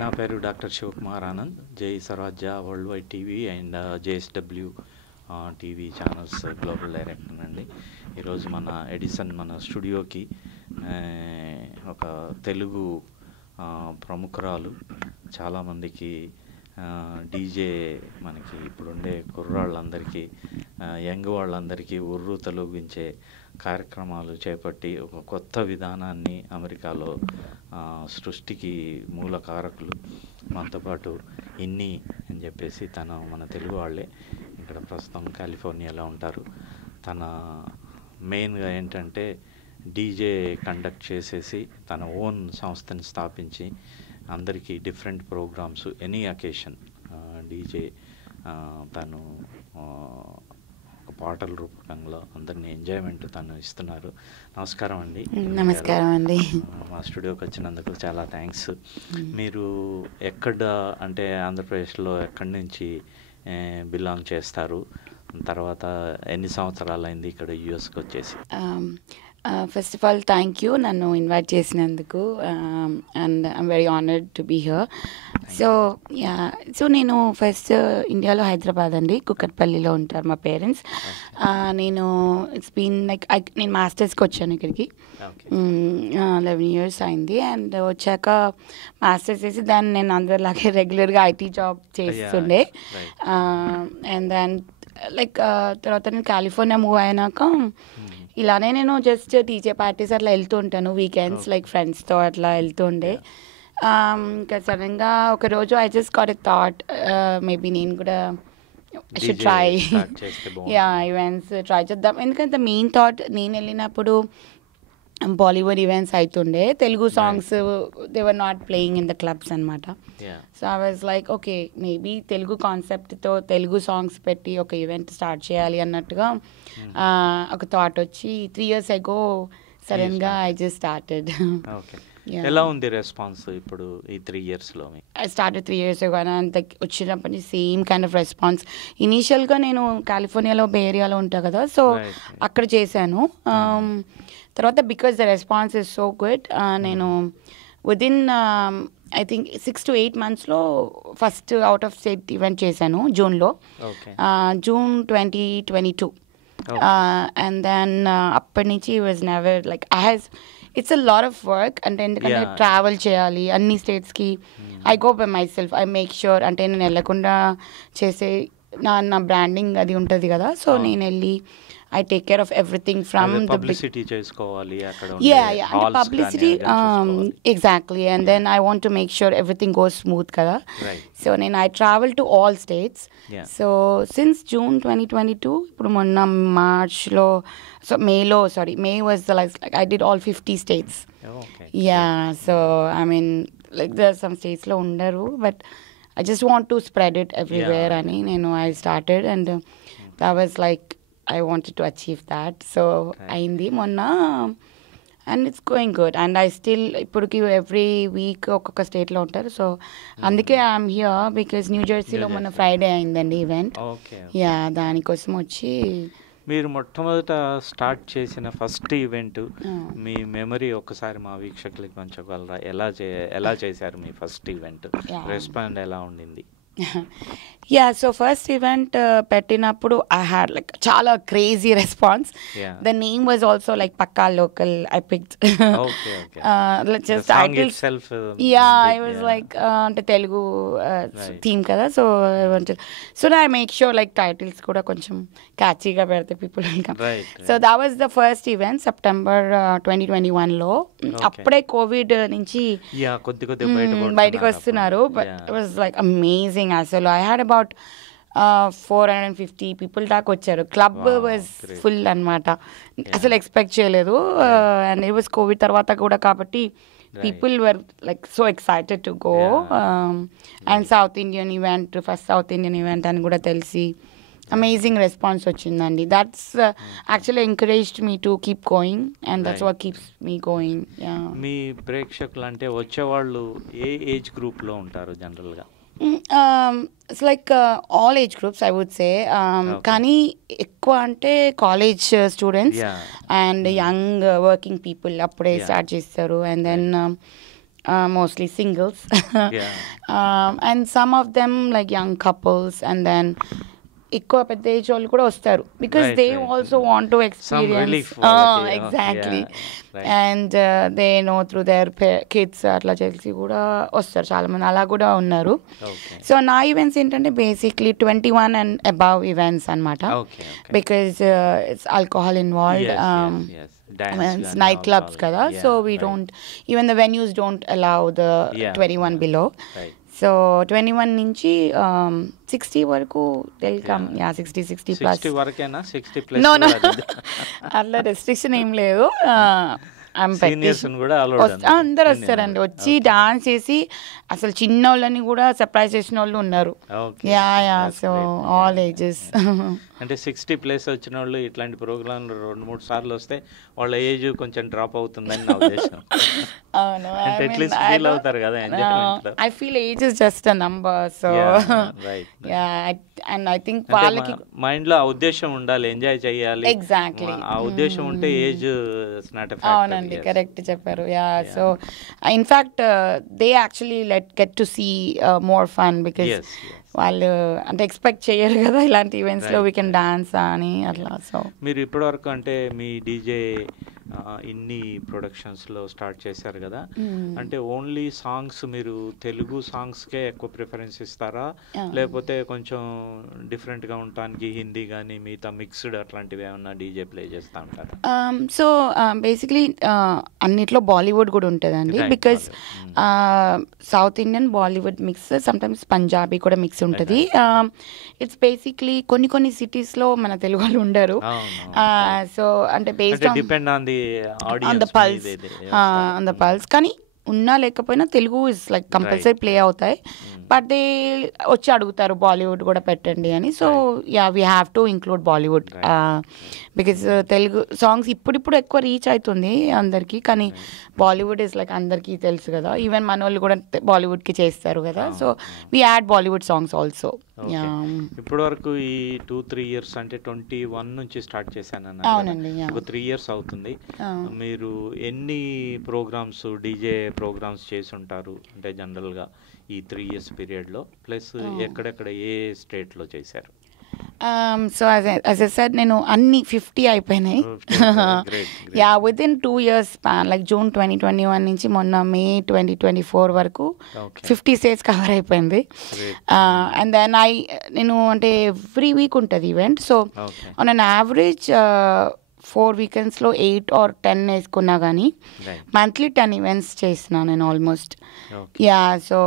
నా పేరు డాక్టర్ శివకుమార్ ఆనంద్, జై స్వరాజ్య world wide TV and JSW TV channels global director అండి. ఈరోజు మన స్టూడియోకి ఒక తెలుగు ప్రముఖురాలు, చాలామందికి డీజే, మనకి ఇప్పుడుండే కుర్రాళ్ళందరికీ, యంగ్ వాళ్ళందరికీ ఉర్రు తొలగించే కార్యక్రమాలు చేపట్టి ఒక కొత్త విధానాన్ని అమెరికాలో సృష్టికి మూల కారకులు మనతో పాటు ఇన్ని అని చెప్పేసి మన తెలుగు వాళ్ళే ఇక్కడ ప్రస్తుతం కాలిఫోర్నియాలో ఉంటారు. తన మెయిన్గా ఏంటంటే డీజే కండక్ట్ చేసేసి తన ఓన్ సంస్థని స్థాపించి అందరికీ different programmes, any occasion DJ తను పాటల రూపకంలో అందరినీ ఎంజాయ్మెంట్ తను ఇస్తున్నారు. నమస్కారం అండి. నమస్కారం అండి. మా స్టూడియోకి వచ్చినందుకు చాలా థ్యాంక్స్. మీరు ఎక్కడ, అంటే ఆంధ్రప్రదేశ్లో ఎక్కడి నుంచి బిలాంగ్ చేస్తారు? తర్వాత ఎన్ని సంవత్సరాలు అయింది ఇక్కడ యూఎస్కి వచ్చేసి? First of all thank you నన్ను ఇన్వైట్ చేసినందుకు, and I'm very honoured to be here. So నేను ఫస్ట్ ఇండియాలో హైదరాబాద్ అండి, కుక్కట్పల్లిలో ఉంటారు మా పేరెంట్స్. నేను ఇట్స్ బీన్ లైక్ నేను మాస్టర్స్కి వచ్చాను ఇక్కడికి. 11 years అయింది. అండ్ వచ్చాక మాస్టర్స్ చేసి దాన్ని నేను అందరిలాగే రెగ్యులర్గా ఐటీ జాబ్ చేస్తుండే. అండ్ దెన్ లైక్ తర్వాత నేను కాలిఫోర్నియా మూవ్ అయినాక ఇలానే నేను జస్ట్ డీజే పార్టీస్ అట్లా వెళ్తూ ఉంటాను వీకెండ్స్, లైక్ ఫ్రెండ్స్తో అట్లా వెళ్తుండే. ఇంకా సడన్గా ఒకరోజు I just got a thought, maybe నేను కూడా I should try events try చేద్దాం. ఎందుకంటే మెయిన్ థాట్, నేను వెళ్ళినప్పుడు బాలీవుడ్ ఈవెంట్స్ అవుతుండే, Telugu songs they were not playing in the clubs అనమాట. So I was like okay, maybe Telugu కాన్సెప్ట్తో తెలుగు సాంగ్స్ పెట్టి ఒక ఈవెంట్ స్టార్ట్ చేయాలి అన్నట్టుగా ఒక థాట్ వచ్చి 3 years ago సడన్గా ఐ జస్ట్ స్టార్టెడ్. ఎలా ఉంది రెస్పాన్స్ ఇప్పుడు ఈ 3 yearsలో? ఐ స్టార్టెడ్ 3 years ago అంత వచ్చినప్పటి నుంచి సేమ్ కైండ్ ఆఫ్ రెస్పాన్స్. ఇనీషియల్గా నేను కాలిఫోర్నియాలో, బే ఏరియాలో ఉంటాను కదా, సో అక్కడ చేశాను. తర్వాత because the response is so good, నేను విదిన్ ఐ థింక్ 6 to 8 monthsలో first out of state event చేశాను జూన్లో, June 2022. అండ్ దెన్ అప్పటి నుంచి was never like it's a lot of work. అంటే ఎందుకంటే ట్రావెల్ చేయాలి అన్ని స్టేట్స్కి. I go by my self, I make sure, అంటే నేను వెళ్ళకుండా చేసే నా బ్రాండింగ్ అది ఉంటుంది కదా, సో నేను వెళ్ళి I take care of everything from the publicity చేసుకోవాలి అక్కడ. Publicity, exactly. And then I want to make sure everything goes smooth kada. So then I travel to all states. So since June 2022, ఇప్పుడు మొన్న మార్చ్లో, May was like I did all 50 states. So I mean like there are some states లో ఉండరు, but I just want to spread it everywhere అని నేను I started, and that was like I wanted to achieve that. So అయింది మొన్న, and it's going good. And I still ఇప్పటికి every week ఒక్కొక్క స్టేట్లో ఉంటారు. సో అందుకే ఐఎమ్ హియర్ బికాజ్ న్యూ జెర్సీలో మొన్న ఫ్రైడే అయిందండి ఈవెంట్. దానికోసం వచ్చి. మీరు మొట్టమొదట స్టార్ట్ చేసిన ఫస్ట్ ఈవెంట్, మీ మెమరీ ఒక్కసారి మా వీక్షకులకి పంచగలరా? ఎలా చేశారు మీ ఫస్ట్ ఈవెంట్? రెస్పాండ్ ఎలా ఉండింది? సో ఫస్ట్ ఈవెంట్ పెట్టినప్పుడు ఐ హ్యాడ్ లైక్ చాలా crazy response. The name was also like పక్కా local. I picked just titles. I was like అంటే తెలుగు థీమ్ కదా, so I make sure like titles కూడా కొంచెం క్యాచీగా పెడితే people welcome. So that was the first event September 2021లో. అప్పుడే Covid నుంచి బయటకు వస్తున్నారు, but it was like amazing. అసలు ఐ హ్యాడ్ అబౌట్ 450 people దాకా వచ్చారు. క్లబ్ వాజ్ ఫుల్ అనమాట, అసలు ఎక్స్పెక్ట్ చేయలేదు. అండ్ ఇట్ వాజ్ కోవిడ్ తర్వాత కూడా కాబట్టి people were like so excited to go. And South Indian event, first South Indian event అని కూడా తెలిసి amazing response వచ్చిందండి. That's actually encouraged me to keep going, and that's what keeps me going. మీ ప్రేక్షకులు అంటే వచ్చేవాళ్ళు ఏ ఏజ్ గ్రూప్లో ఉంటారు జనరల్గా? It's like all age groups I would say. కానీ ఎక్కువ అంటే college students and young working people అప్పుడే స్టార్ట్ చేస్తారు. And then mostly singles. Yeah. And some of them like young couples, and then ఎక్కువ పెద్ద ఏజ్ వాళ్ళు కూడా వస్తారు because Right, they right. Also want to Some experience relief వాళ్ళకి. Exactly Yeah, right. And they know through their kids అట్లా చేసి కూడా వస్తారు చాలా మంది, అలా కూడా ఉన్నారు. Okay. సో నా ఈవెంట్స్ ఏంటంటే బేసిక్లీ 21 and above ఈవెంట్స్ అనమాట, Okay, okay. Because it's alcohol involved. Yes. Dance It's గానీ, night clubs alcohol. kada, Yeah, so we right. don't, even the venues don't allow the Yeah, 21 yeah. below. Right. So 21 నుంచి 60 వరకు they'll come. Yeah, 60 plus. 60 వరకేనా? 60 plus? No, no. అట్లా restriction ఏం లేదు. Seniors కూడా allowed అందరు వస్తారండి, వచ్చి డాన్స్ చేసి అసలు చిన్న వాళ్ళని కూడా సర్ప్రైజ్ చేసిన వాళ్ళు ఉన్నారు. Okay. Yeah That's so great. All Yeah. Ages. అంటే 60 ప్లస్ వచ్చిన వాళ్ళు ఇట్లాంటి ప్రోగ్రాంలు 2-3 సార్లు వస్తే వాళ్ళ ఏజ్ కొంచెం డ్రాప్ అవుతుందని నా ఉద్దేశం. అవును, అంటే అట్లీస్ట్ ఫీల్ అవుతారు కదా ఎంజాయ్మెంట్ లో. I feel age is just a number. So yeah, and I think వాళ్ళకి మైండ్ లో ఆ ఉద్దేశం ఉండాలి, ఎంజాయ్ చేయాలి. ఎగ్జాక్ట్లీ ఆ ఉద్దేశం ఉంటే age is not a factor. అవునండి, కరెక్ట్ చెప్పారు. Yeah, so in fact they actually get to see more fun because వాళ్ళు అంటే ఎక్స్పెక్ట్ చేయరు కదా ఇలాంటి ఈవెంట్స్లో వీ కెన్ డాన్స్ అని అట్లా. సో మీరు ఇప్పటివరకు అంటే మీ డీజే ఇన్ని ప్రొడక్షన్స్లో స్టార్ట్ చేశారు కదా, అంటే ఓన్లీ సాంగ్స్ మీరు తెలుగు సాంగ్స్కే ఎక్కువ ప్రిఫరెన్స్ ఇస్తారా, లేకపోతే కొంచెం డిఫరెంట్గా ఉండటానికి హిందీ కానీ మిగతా మిక్స్డ్ అట్లాంటివి ఏమన్నా డీజే ప్లే చేస్తూ ఉంటారా? సో బేసిక్లీ అన్నిట్లో బాలీవుడ్ కూడా ఉంటుందండి, because south Indian Bollywood mix, sometimes Punjabi కూడా మిక్స్ ఉంటుంది. ఇట్స్ బేసిక్లీ కొన్ని సిటీస్లో మన తెలుగు వాళ్ళు ఉండరు. సో అంటే based depend on the on the pulse, కానీ ఉన్నా లేకపోయినా Telugu is like compulsory play అవుతాయి. బట్ దే వచ్చి అడుగుతారు బాలీవుడ్ కూడా పెట్టండి అని. So yeah, we have to include Bollywood because Telugu songs ఇప్పుడు ఎక్కువ రీచ్ అవుతుంది అందరికీ, కానీ బాలీవుడ్ ఇస్ లైక్ అందరికీ తెలుసు కదా, ఈవెన్ మన వాళ్ళు కూడా బాలీవుడ్కి చేస్తారు కదా. So we add Bollywood songs also. ఇప్పటి వరకు ఈ 2-3 ఇయర్స్ అంటే 21 నుంచి స్టార్ట్ చేశాను, అవునండి, ఒక 3 ఇయర్స్ అవుతుంది. మీరు ఎన్ని ప్రోగ్రామ్స్ డీజే ప్రోగ్రామ్స్ చేసి ఉంటారు అంటే జనరల్గా ఈ 3 ఇయర్స్ పీరియడ్లో, ప్లస్ ఎక్కడెక్కడ ఏ స్టేట్లో చేశారు? సో యాజ్ ఐ సెడ్ నేను అన్ని 50 అయిపోయినాయి. Yeah, within 2 years span, like June 2021 నుంచి మొన్న మే 2024 వరకు 50 స్టేట్స్ కవర్ అయిపోయింది. అండ్ దెన్ నేను అంటే ఎవ్రీ వీక్ ఉంటుంది event. So on an average 4 weekends 8 or 10 వేసుకున్నా కానీ మంత్లీ 10 ఈవెంట్స్ చేసిన నేను almost. Yeah, so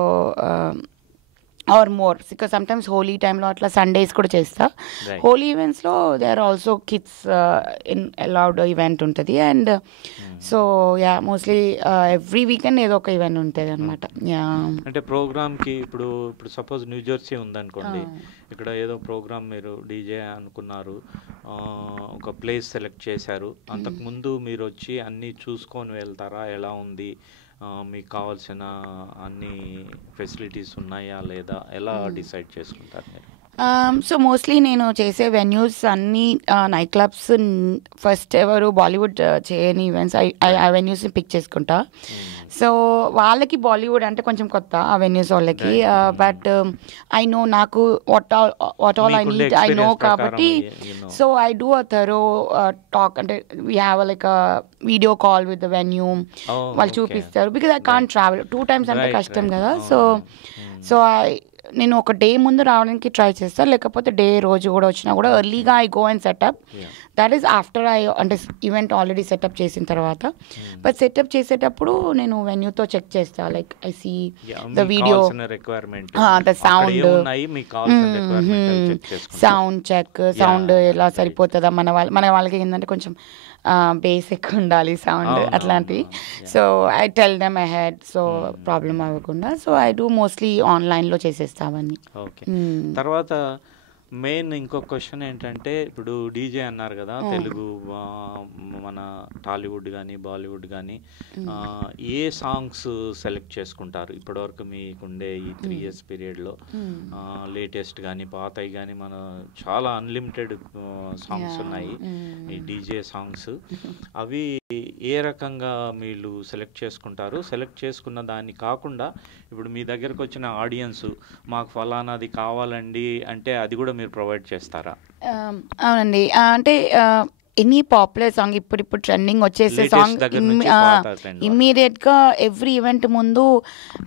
or more, because sometimes Holi టైంలో అట్లా సండేస్ కూడా చేస్తా. హోలీ ఈవెంట్స్లో they are also kids in allowed event ఉంటుంది. And so yeah, mostly every weekend ఏదో ఒక ఈవెంట్ ఉంటుంది అనమాట. యా, అంటే ప్రోగ్రామ్కి ఇప్పుడు సపోజ్ న్యూ జెర్సీ ఉందనుకోండి, ఇక్కడ ఏదో ప్రోగ్రామ్ మీరు డీజే అనుకున్నారు, ఒక ప్లేస్ సెలెక్ట్ చేశారు, అంతకుముందు మీరు వచ్చి అన్నీ చూసుకొని వెళ్తారా, ఎలా ఉంది, మీకు కావాల్సిన అన్ని ఫెసిలిటీస్ ఉన్నాయా లేదా, ఎలా డిసైడ్ చేసుకుంటారు మీరు? సో మోస్ట్లీ నేను చేసే వెన్యూస్ అన్నీ నైట్ క్లబ్స్, ఫస్ట్ ఎవరు బాలీవుడ్ చేయని ఈవెంట్స్ ఆ వెన్యూస్ని పిక్ చేసుకుంటా. సో వాళ్ళకి బాలీవుడ్ అంటే కొంచెం కొత్త ఆ వెన్యూస్ వాళ్ళకి, బట్ ఐ నో నాకు what all I need I know కాబట్టి, so I do a thorough talk, అంటే we have like video call with the venue, వాళ్ళు చూపిస్తారు. Because I can't travel 2 times అంటే కష్టం కదా. సో నేను ఒక డే ముందు రావడానికి ట్రై చేస్తాను, లేకపోతే రోజు కూడా వచ్చినా కూడా ఎర్లీగా I go and setup. That is after అంటే ఈవెంట్ ఆల్రెడీ సెటప్ చేసిన తర్వాత. బట్ సెటప్ చేసేటప్పుడు నేను వెన్యూతో చెక్ చేస్తా, like I see the video, the sound check, sound ఎలా సరిపోతుందా, మన వాళ్ళకి ఏంటంటే కొంచెం బేస్ ఎక్కువ ఉండాలి సౌండ్ అట్లాంటివి. So I tell them ahead, so problem అవ్వకుండా. సో ఐ డూ మోస్ట్లీ ఆన్లైన్లో చేసేస్తా అవన్నీ. ఓకే. తర్వాత మెయిన్ ఇంకొక క్వశ్చన్ ఏంటంటే ఇప్పుడు డీజే అన్నారు కదా, తెలుగు మన టాలీవుడ్ కానీ బాలీవుడ్ కానీ ఏ సాంగ్స్ సెలెక్ట్ చేసుకుంటారు ఇప్పటివరకు మీకుండే ఈ 3 years పీరియడ్లో? లేటెస్ట్ కానీ పాతవి కానీ మన చాలా అన్లిమిటెడ్ సాంగ్స్ ఉన్నాయి, ఈ డీజే సాంగ్స్. అవి ఏ రకంగా మీరు సెలెక్ట్ చేసుకుంటారు? సెలెక్ట్ చేసుకున్న దాన్ని కాకుండా ఇప్పుడు మీ దగ్గరకు వచ్చిన ఆడియన్స్ మాకు ఫలానాది కావాలండి అంటే అది కూడా మీరు ప్రొవైడ్ చేస్తారా? అవునండి. అంటే ఎనీ పాపులర్ సాంగ్ ఇప్పుడు ట్రెండింగ్ వచ్చేసే సాంగ్ ఇమ్మీడియట్గా ఎవ్రీ ఈవెంట్ ముందు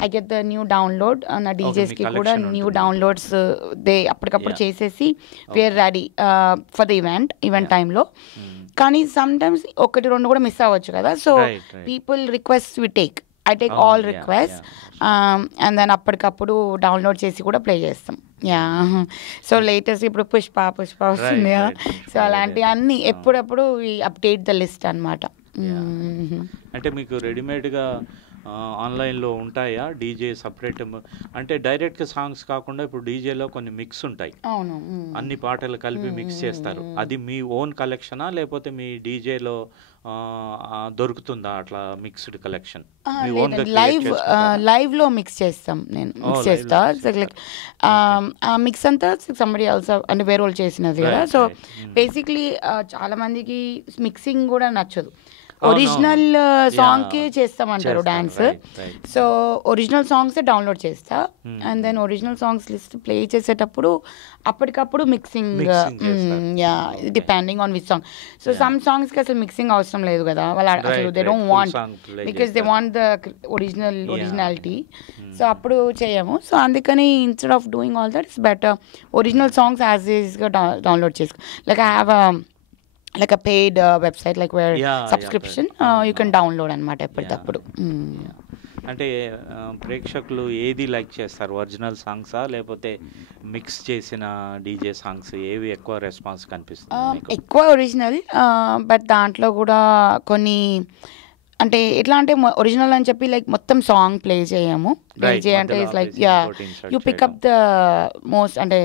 I get the new download. నా డీజేస్కి కూడా న్యూ డౌన్లోడ్స్ అప్పటికప్పుడు చేసేసి we are ready for the event టైంలో. కానీ సమ్ టైమ్స్ 1-2 కూడా మిస్ అవ్వచ్చు కదా. So people request we take, I take all request and then అప్పటికప్పుడు డౌన్లోడ్ చేసి కూడా ప్లే చేస్తాం. సో లేటెస్ట్ ఇప్పుడు పుష్ప వస్తుంది కదా, సో అలాంటివి అన్నీ ఎప్పుడప్పుడు అప్డేట్ ద లిస్ట్ అనమాట. అంటే మీకు రెడీమేడ్గా ఆన్లైన్లో ఉంటాయా డీజే సపరేట్? అంటే డైరెక్ట్గా సాంగ్స్ కాకుండా ఇప్పుడు డీజేలో కొన్ని మిక్స్ ఉంటాయి, అన్ని పాటలు కలిపి మిక్స్ చేస్తారు. అది మీ ఓన్ కలెక్షనా లేకపోతే మీ డీజేలో దొరుకుతుందా అట్లా మిక్స్డ్ కలెక్షన్? లైవ్ లో మిక్స్ చేస్తాం, నేను మిక్స్ చేస్తా. లైక్ ఆ మిక్స్ అంతా సంబడి ఆల్సో అంటే వేరే వాళ్ళు చేసినది కదా. సో బేసిక్లీ చాలా మందికి మిక్సింగ్ కూడా నచ్చదు, ఒరిజినల్ సాంగ్కే చేస్తామంటారు dance. So original songs download చేస్తా and then original songs list play చేసేటప్పుడు అప్పటికప్పుడు mixing, depending on which song. So some సాంగ్స్కి అసలు మిక్సింగ్ అవసరం లేదు కదా, వాళ్ళు అసలు they don't want because they want the originality. So అప్పుడు చేయము. సో అందుకని instead of doing all that it's better original songs as ఈజ్గా డౌన్లోడ్ చేసుకో. Like I have like a paid website like where subscription you can download అనమాట ఎప్పటికప్పుడు. అంటే ప్రేక్షకులు ఏది లైక్ చేస్తారు, ఒరిజినల్ సాంగ్సా లేకపోతే మిక్స్ చేసిన డీజే సాంగ్స్? ఏవి ఎక్కువ రెస్పాన్స్ కనిపిస్తుంది? ఎక్కువ ఒరిజినల్, బట్ దాంట్లో కూడా కొన్ని అంటే ఎట్లా అంటే ఒరిజినల్ అని చెప్పి లైక్ మొత్తం సాంగ్ ప్లే చేయము. డీజే అంటే it's like you pick up the most అంటే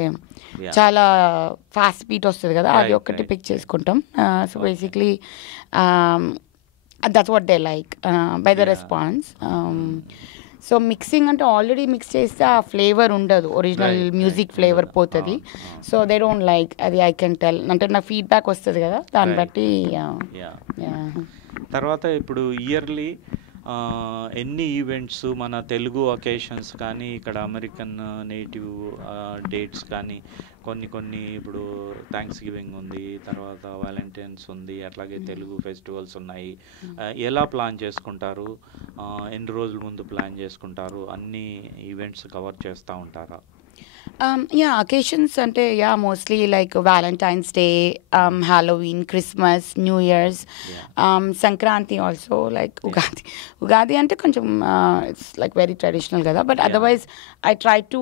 చాలా ఫాస్ట్ బీట్ వస్తుంది కదా, అది ఒకటి పిక్ చేసుకుంటాం. So basically that's what they like by the response. So mixing అంటే ఆల్రెడీ మిక్స్ చేస్తే ఆ ఫ్లేవర్ ఉండదు, ఒరిజినల్ మ్యూజిక్ ఫ్లేవర్ పోతుంది. సో దే డోంట్ లైక్ అది, ఐ కెన్ టెల్. అంటే నాకు ఫీడ్బ్యాక్ వస్తుంది కదా, దాన్ని బట్టి. తర్వాత ఇప్పుడు ఇయర్లీ ఎన్ని ఈవెంట్స్ మన తెలుగు ఒకేషన్స్ కానీ ఇక్కడ అమెరికన్ నేటివ్ డేట్స్ కానీ కొన్ని ఇప్పుడు థ్యాంక్స్ గివింగ్ ఉంది, తర్వాత వ్యాలంటైన్స్ ఉంది, అట్లాగే తెలుగు ఫెస్టివల్స్ ఉన్నాయి. ఎలా ప్లాన్ చేసుకుంటారు? ఎన్ని రోజుల ముందు ప్లాన్ చేసుకుంటారు? అన్ని ఈవెంట్స్ కవర్ చేస్తూ ఉంటారా? అకేషన్స్ అంటే mostly like Valentine's day, Halloween, Christmas, new years, Sankranti also, like Ugadi అంటే కొంచెం ఇట్స్ లైక్ వెరీ ట్రెడిషనల్ కదా. But otherwise I try to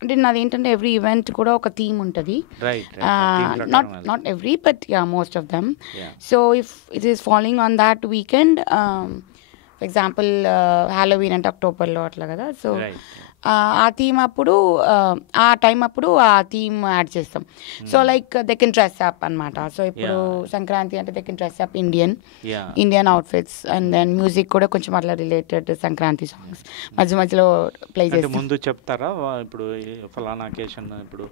అంటే నాది ఏంటంటే ఎవ్రీ ఈవెంట్ కూడా ఒక థీమ్ ఉంటుంది. Not every but most of them. So if it is following on that weekend, for example Halloween అంటే అక్టోబర్లో అట్లా కదా. సో ఆ థీమ్ అప్పుడు ఆ టైం అప్పుడు ఆ థీమ్ యాడ్ చేస్తాం. So like they can dress up అనమాట. సో ఇప్పుడు సంక్రాంతి అంటే they can dress up Indian outfits and then music కూడా కొంచెం అట్లా రిలేటెడ్ సంక్రాంతి సాంగ్స్ మధ్యలో ప్లే చేస్తాం. ముందు చెప్తారా ఇప్పుడు ఫలానా అకేషన్, ఇప్పుడు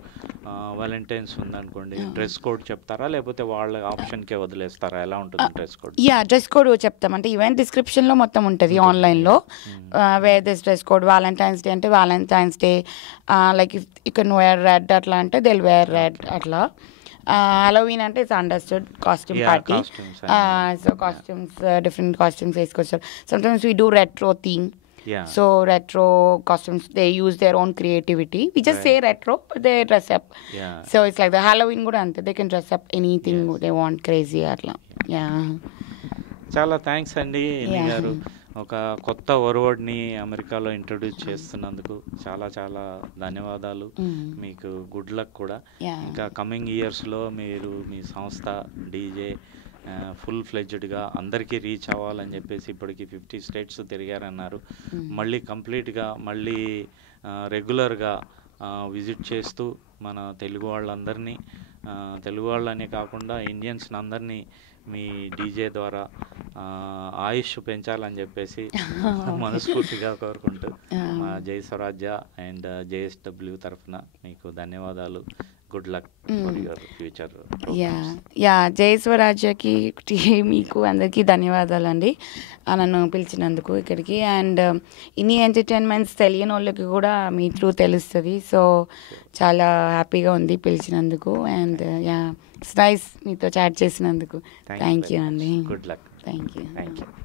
వ్యాలంటైన్స్ ఉందనుకోండి, డ్రెస్ కోడ్ చెప్తారా లేకపోతే వాళ్ళ ఆప్షన్కే వదిలేస్తారా? ఎలా ఉంటుంది డ్రెస్ కోడ్? డ్రెస్ కోడ్ చెప్తాం. అంటే ఈవెంట్ డిస్క్రిప్షన్లో మొత్తం ఉంటుంది ఆన్లైన్లో, wear this dress code. Valentine's day అంటే Valentine's day, like if you can wear red అట్లా అంటే దిల్ వేర్ రెడ్ అట్లా. హాలోవీన్ అంటే it's understood costume party. So costumes different costumes వేసుకొచ్చారు. Sometimes we do retro theme. So retro costumes, they use their own creativity. We just say retro, but they dress up. So it's like the Halloween kuda ante, they can dress up anything they want, crazy atla. చాలా thanks అండి ఎన్ని గారు. ఒక కొత్త వర్డ్ని అమెరికాలో introduce చేస్తున్నందుకు చాలా చాలా ధన్యవాదాలు. మీకు గుడ్ లక్ కూడా. ఇంకా కమింగ్ ఇయర్స్లో మీరు మీ సంస్థ డీజే ఫుల్ ఫ్లెడ్జ్డ్గా అందరికీ రీచ్ అవ్వాలని చెప్పేసి ఇప్పటికి 50 స్టేట్స్ తిరిగారన్నారు. మళ్ళీ కంప్లీట్గా మళ్ళీ రెగ్యులర్గా విజిట్ చేస్తూ మన తెలుగు వాళ్ళందరినీ, తెలుగు వాళ్ళనే కాకుండా ఇండియన్స్ని అందరినీ మీ డీజే ద్వారా ఆయుష్ పెంచాలని చెప్పేసి మనస్ఫూర్తిగా కోరుకుంటూ మా జై స్వరాజ్య అండ్ జేఎస్డబ్ల్యూ తరఫున మీకు ధన్యవాదాలు. Good luck for your future. జై స్వరాజ్యకి మీకు అందరికీ ధన్యవాదాలు అండి నన్ను పిలిచినందుకు ఇక్కడికి. అండ్ ఇన్ని ఎంటర్టైన్మెంట్స్ తెలియని వాళ్ళకి కూడా మీ త్రూ తెలుస్తుంది. సో చాలా హ్యాపీగా ఉంది పిలిచినందుకు. అండ్ ఇట్స్ నైస్ మీతో చాట్ చేసినందుకు. థ్యాంక్ యూ అండి. Good luck. Thank you.